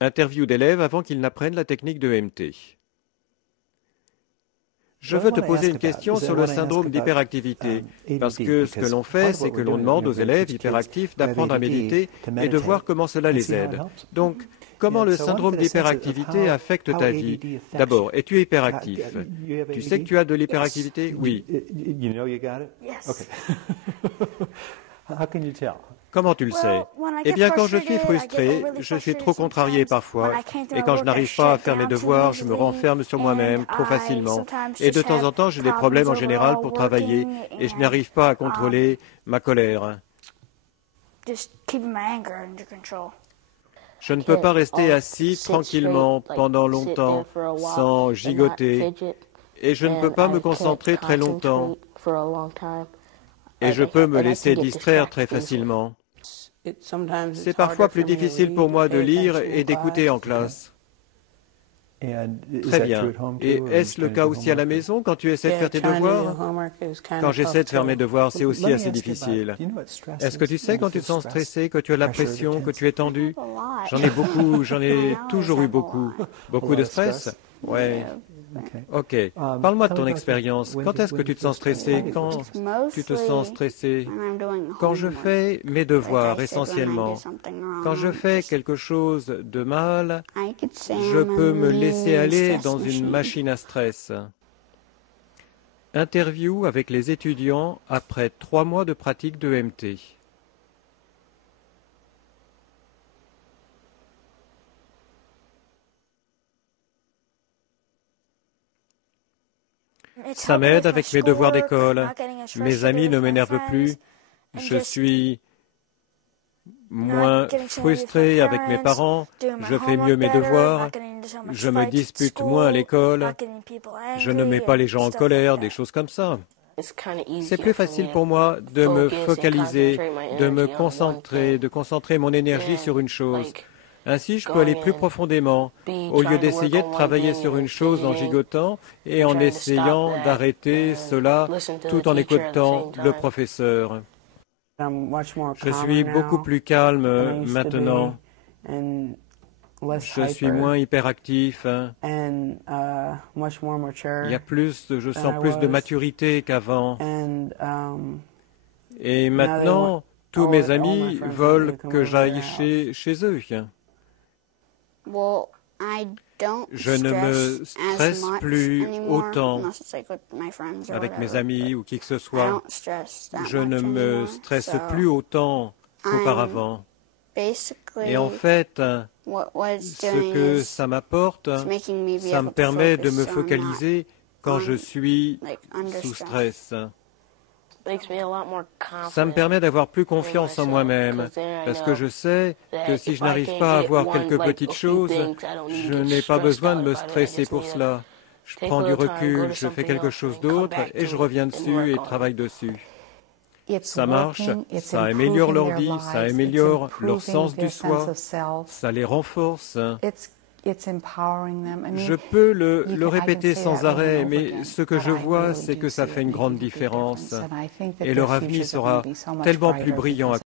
Interview d'élèves avant qu'ils n'apprennent la technique de EMT. Je veux te poser une question sur le syndrome d'hyperactivité, parce que ce que l'on fait, c'est que l'on demande aux élèves hyperactifs d'apprendre à méditer et de voir comment cela les aide. Donc, comment le syndrome d'hyperactivité affecte ta vie? D'abord, es-tu hyperactif? Tu sais que tu as de l'hyperactivité? Oui. Yes. Comment tu le sais? Eh bien, quand je suis frustré, je suis trop contrarié parfois, et quand je n'arrive pas à faire mes devoirs, je me renferme sur moi-même trop facilement. Et de temps en temps, j'ai des problèmes en général pour travailler, et je n'arrive pas à contrôler ma colère. Je ne peux pas rester assis tranquillement pendant longtemps, sans gigoter, et je ne peux pas me concentrer très longtemps, et je peux me laisser distraire très facilement. C'est parfois plus difficile pour moi de lire et d'écouter en classe. Très bien. Et est-ce le cas aussi à la maison quand tu essaies de faire tes devoirs? Quand j'essaie de faire mes devoirs, c'est aussi assez difficile. Est-ce que tu sais quand tu te sens stressé, que tu as la pression, que tu es tendu? J'en ai beaucoup, j'en ai toujours eu beaucoup. Beaucoup de stress? Ouais. Ok. Parle-moi de ton expérience. Quand est-ce que tu te sens stressé? Quand tu te sens stressé? Quand je fais mes devoirs, essentiellement. Quand je fais quelque chose de mal, je peux me laisser aller dans une machine à stress. Interview avec les étudiants après 3 mois de pratique de EMT. Ça m'aide avec mes devoirs d'école. Mes amis ne m'énervent plus. Je suis moins frustré avec mes parents. Je fais mieux mes devoirs. Je me dispute moins à l'école. Je ne mets pas les gens en colère, des choses comme ça. C'est plus facile pour moi de me focaliser, de me concentrer, de concentrer mon énergie sur une chose. Ainsi, je peux aller plus profondément, au lieu d'essayer de travailler sur une chose en gigotant et en essayant d'arrêter cela tout en écoutant le professeur. Je suis beaucoup plus calme maintenant. Je suis moins hyperactif. Il y a je sens plus de maturité qu'avant. Et maintenant, tous mes amis veulent que j'aille chez eux. Je ne me stresse plus autant avec mes amis ou qui que ce soit. Je ne me stresse plus autant qu'auparavant. Et en fait, ce que ça m'apporte, ça me permet de me focaliser quand je suis sous stress. Ça me permet d'avoir plus confiance en moi-même, parce que je sais que si je n'arrive pas à voir quelques petites choses, je n'ai pas besoin de me stresser pour cela. Je prends du recul, je fais quelque chose d'autre et je reviens dessus et travaille dessus. Ça marche, ça améliore leur vie, ça améliore leur sens du soi, ça les renforce. Je peux le répéter sans arrêt, mais ce que je vois, c'est que ça fait une grande différence. Et leur avenir sera tellement plus brillant à